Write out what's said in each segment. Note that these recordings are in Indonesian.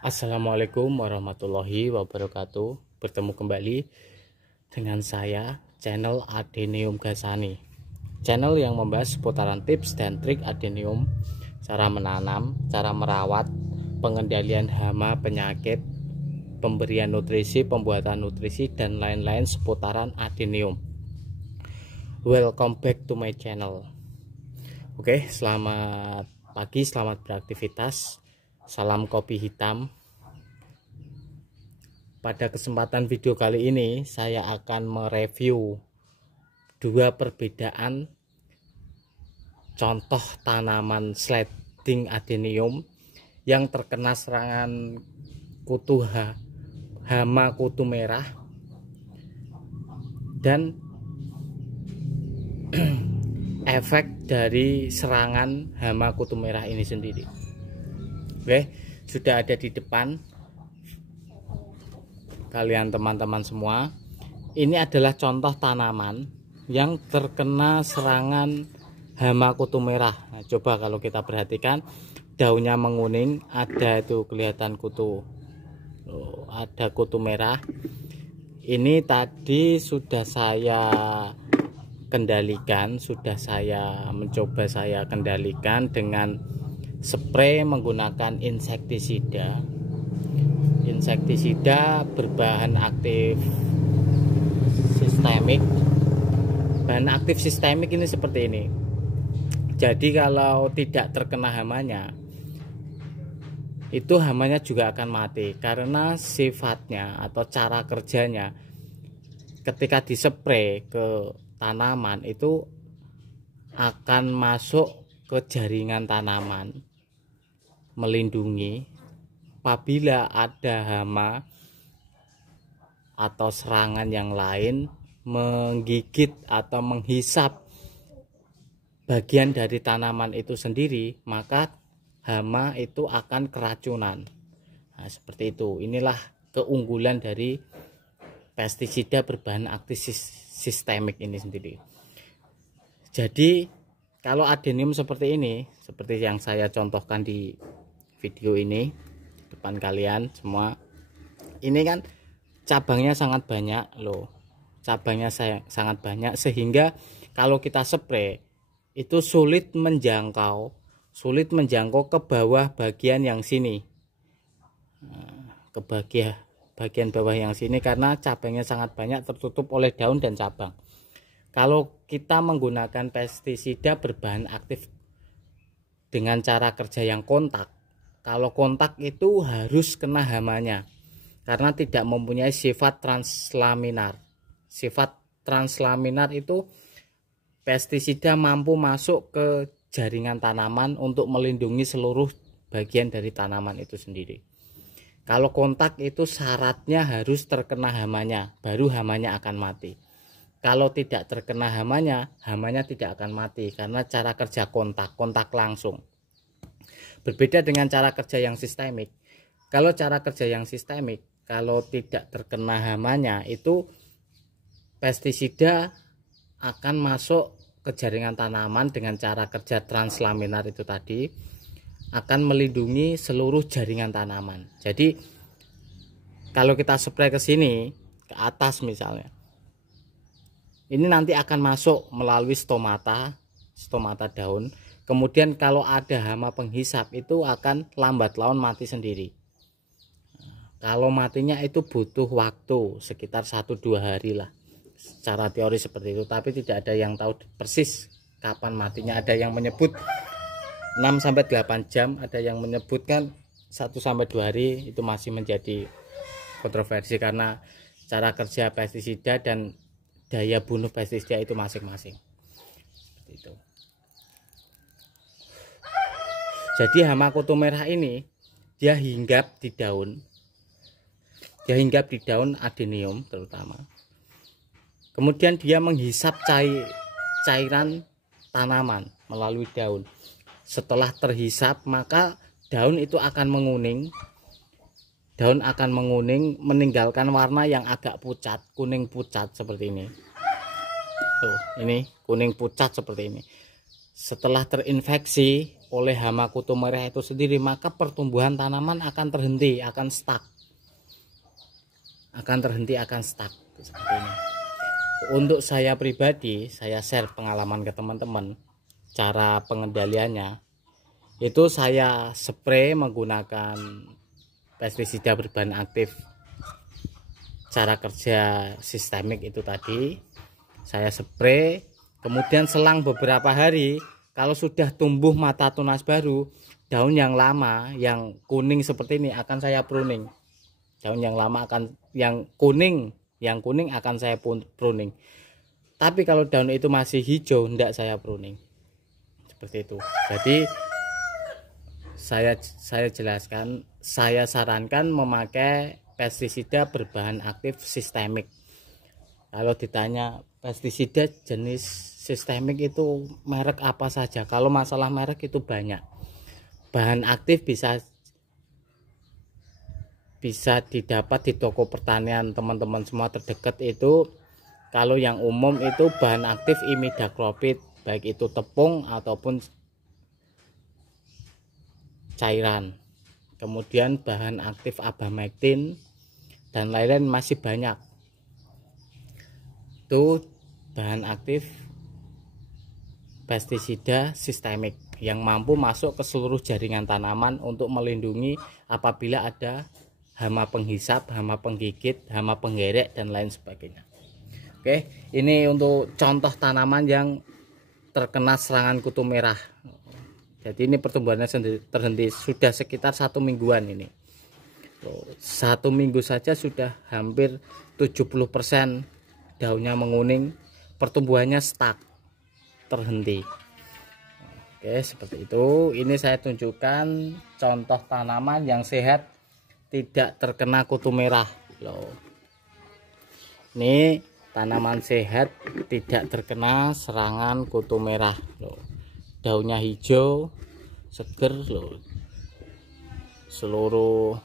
Assalamualaikum warahmatullahi wabarakatuh. Bertemu kembali dengan saya, channel Adenium Gasani, channel yang membahas seputaran tips dan trik adenium, cara menanam, cara merawat, pengendalian hama, penyakit, pemberian nutrisi, pembuatan nutrisi, dan lain-lain seputaran adenium. Welcome back to my channel. Oke, selamat pagi, selamat beraktivitas. Salam kopi hitam. Pada kesempatan video kali ini saya akan mereview dua perbedaan contoh tanaman sliding adenium yang terkena serangan kutu hama kutu merah dan efek dari serangan hama kutu merah ini sendiri. Oke, sudah ada di depan kalian teman-teman semua. Ini adalah contoh tanaman yang terkena serangan hama kutu merah. Nah, coba kalau kita perhatikan, daunnya menguning, ada itu kelihatan kutu. Ada kutu merah. Ini tadi sudah saya kendalikan, saya kendalikan dengan spray menggunakan insektisida berbahan aktif sistemik. Bahan aktif sistemik ini seperti ini. Jadi kalau tidak terkena hamanya, itu hamanya juga akan mati, karena sifatnya atau cara kerjanya ketika dispray ke tanaman itu akan masuk ke jaringan tanaman, melindungi apabila ada hama atau serangan yang lain menggigit atau menghisap bagian dari tanaman itu sendiri, maka hama itu akan keracunan. Nah, seperti itu. Inilah keunggulan dari pestisida berbahan aktif sistemik ini sendiri. Jadi kalau adenium seperti ini, seperti yang saya contohkan di video ini depan kalian semua, ini kan cabangnya sangat banyak loh, sangat banyak, sehingga kalau kita spray itu sulit menjangkau ke bawah bagian yang sini, ke bagian bawah yang sini, karena cabangnya sangat banyak, tertutup oleh daun dan cabang. Kalau kita menggunakan pestisida berbahan aktif dengan cara kerja yang kontak, kalau kontak itu harus kena hamanya, karena tidak mempunyai sifat translaminar. Sifat translaminar itu pestisida mampu masuk ke jaringan tanaman untuk melindungi seluruh bagian dari tanaman itu sendiri. Kalau kontak itu syaratnya harus terkena hamanya, baru hamanya akan mati. Kalau tidak terkena hamanya tidak akan mati, karena cara kerja kontak langsung. Berbeda dengan cara kerja yang sistemik. Kalau cara kerja yang sistemik, kalau tidak terkena hamanya, itu pestisida akan masuk ke jaringan tanaman dengan cara kerja translaminar itu tadi, akan melindungi seluruh jaringan tanaman. Jadi kalau kita spray ke sini, ke atas misalnya, ini nanti akan masuk melalui stomata daun. Kemudian kalau ada hama penghisap, itu akan lambat laun mati sendiri. Kalau matinya itu butuh waktu sekitar 1-2 hari lah, secara teori seperti itu. Tapi tidak ada yang tahu persis kapan matinya. Ada yang menyebut 6-8 jam, ada yang menyebutkan 1-2 hari. Itu masih menjadi kontroversi, karena cara kerja pestisida dan daya bunuh pestisida itu masing-masing. Itu. Jadi hama kutu merah ini dia hinggap di daun. Adenium terutama. Kemudian dia menghisap cairan tanaman melalui daun. Setelah terhisap, maka daun itu akan menguning. Daun akan menguning, meninggalkan warna yang agak pucat, kuning pucat seperti ini. Tuh, ini kuning pucat seperti ini. Setelah terinfeksi oleh hama kutu merah itu sendiri, maka pertumbuhan tanaman akan terhenti, akan stuck. Seperti ini. Untuk saya pribadi, saya share pengalaman ke teman-teman. Cara pengendaliannya itu saya spray menggunakan pestisida berbahan aktif. Cara kerja sistemik itu tadi saya spray, kemudian selang beberapa hari kalau sudah tumbuh mata tunas baru, daun yang lama yang kuning seperti ini akan saya pruning. Daun yang lama akan yang kuning akan saya pruning. Tapi kalau daun itu masih hijau, tidak saya pruning. Seperti itu. Jadi saya jelaskan, saya sarankan memakai pestisida berbahan aktif sistemik. Kalau ditanya pestisida jenis sistemik itu merek apa saja, kalau masalah merek itu banyak. Bahan aktif bisa didapat di toko pertanian teman-teman semua terdekat itu. Kalau yang umum itu bahan aktif imidacloprid, baik itu tepung ataupun cairan. Kemudian bahan aktif abamectin dan lain-lain masih banyak. Itu bahan aktif pestisida sistemik yang mampu masuk ke seluruh jaringan tanaman untuk melindungi apabila ada hama penghisap, hama penggigit, hama penggerek dan lain sebagainya. Oke, ini untuk contoh tanaman yang terkena serangan kutu merah. Jadi ini pertumbuhannya terhenti sudah sekitar 1 mingguan ini. 1 minggu saja sudah hampir 70% daunnya menguning, pertumbuhannya stuck, terhenti. Oke, seperti itu. Ini saya tunjukkan contoh tanaman yang sehat, tidak terkena kutu merah loh. Ini tanaman sehat tidak terkena serangan kutu merah loh. Daunnya hijau seger loh. Seluruh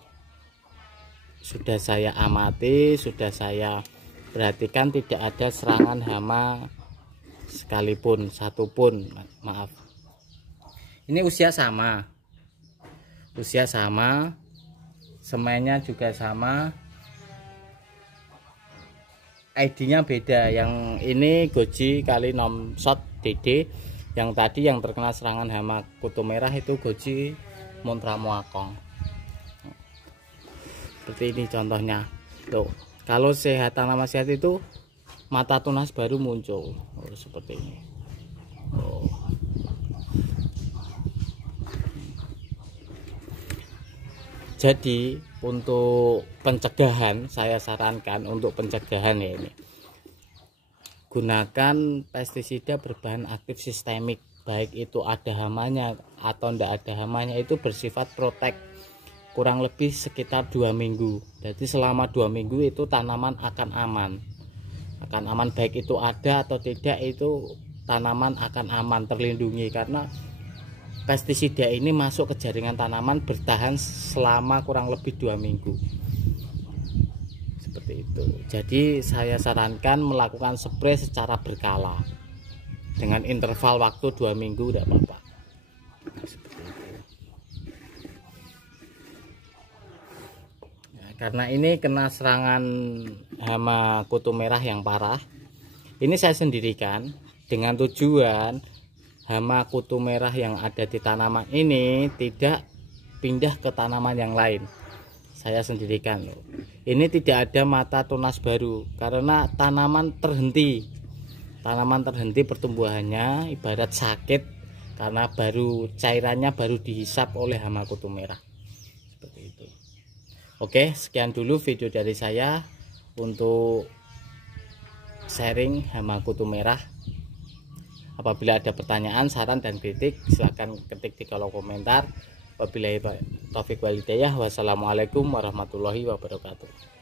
sudah saya amati, sudah saya perhatikan, tidak ada serangan hama sekalipun, satupun, maaf. Ini usia sama, semennya juga sama, ID-nya beda. Yang ini Goji kali Nomshot DD, yang tadi yang terkena serangan hama kutu merah itu Goji Montramoakong. Seperti ini contohnya. Tuh, kalau sehat, tanaman sehat itu mata tunas baru muncul. Seperti ini. Jadi untuk pencegahan, saya sarankan untuk pencegahan ya ini, gunakan pestisida berbahan aktif sistemik, baik itu ada hamanya atau tidak ada hamanya, itu bersifat protek kurang lebih sekitar 2 minggu. Jadi selama 2 minggu itu tanaman akan aman, baik itu ada atau tidak, itu tanaman akan aman, terlindungi, karena pestisida ini masuk ke jaringan tanaman, bertahan selama kurang lebih 2 minggu. Seperti itu. Jadi saya sarankan melakukan spray secara berkala dengan interval waktu 2 minggu, tidak apa-apa. Seperti itu. Nah, karena ini kena serangan hama kutu merah yang parah, ini saya sendirikan dengan tujuan hama kutu merah yang ada di tanaman ini tidak pindah ke tanaman yang lain. Saya sendirikan loh. Ini tidak ada mata tunas baru karena tanaman terhenti pertumbuhannya, ibarat sakit karena baru cairannya baru dihisap oleh hama kutu merah. Seperti itu. Oke, sekian dulu video dari saya untuk sharing hama kutu merah. Apabila ada pertanyaan, saran dan kritik, silahkan ketik di kolom komentar. Wabillahi taufiq wal hidayah. Wassalamualaikum warahmatullahi wabarakatuh.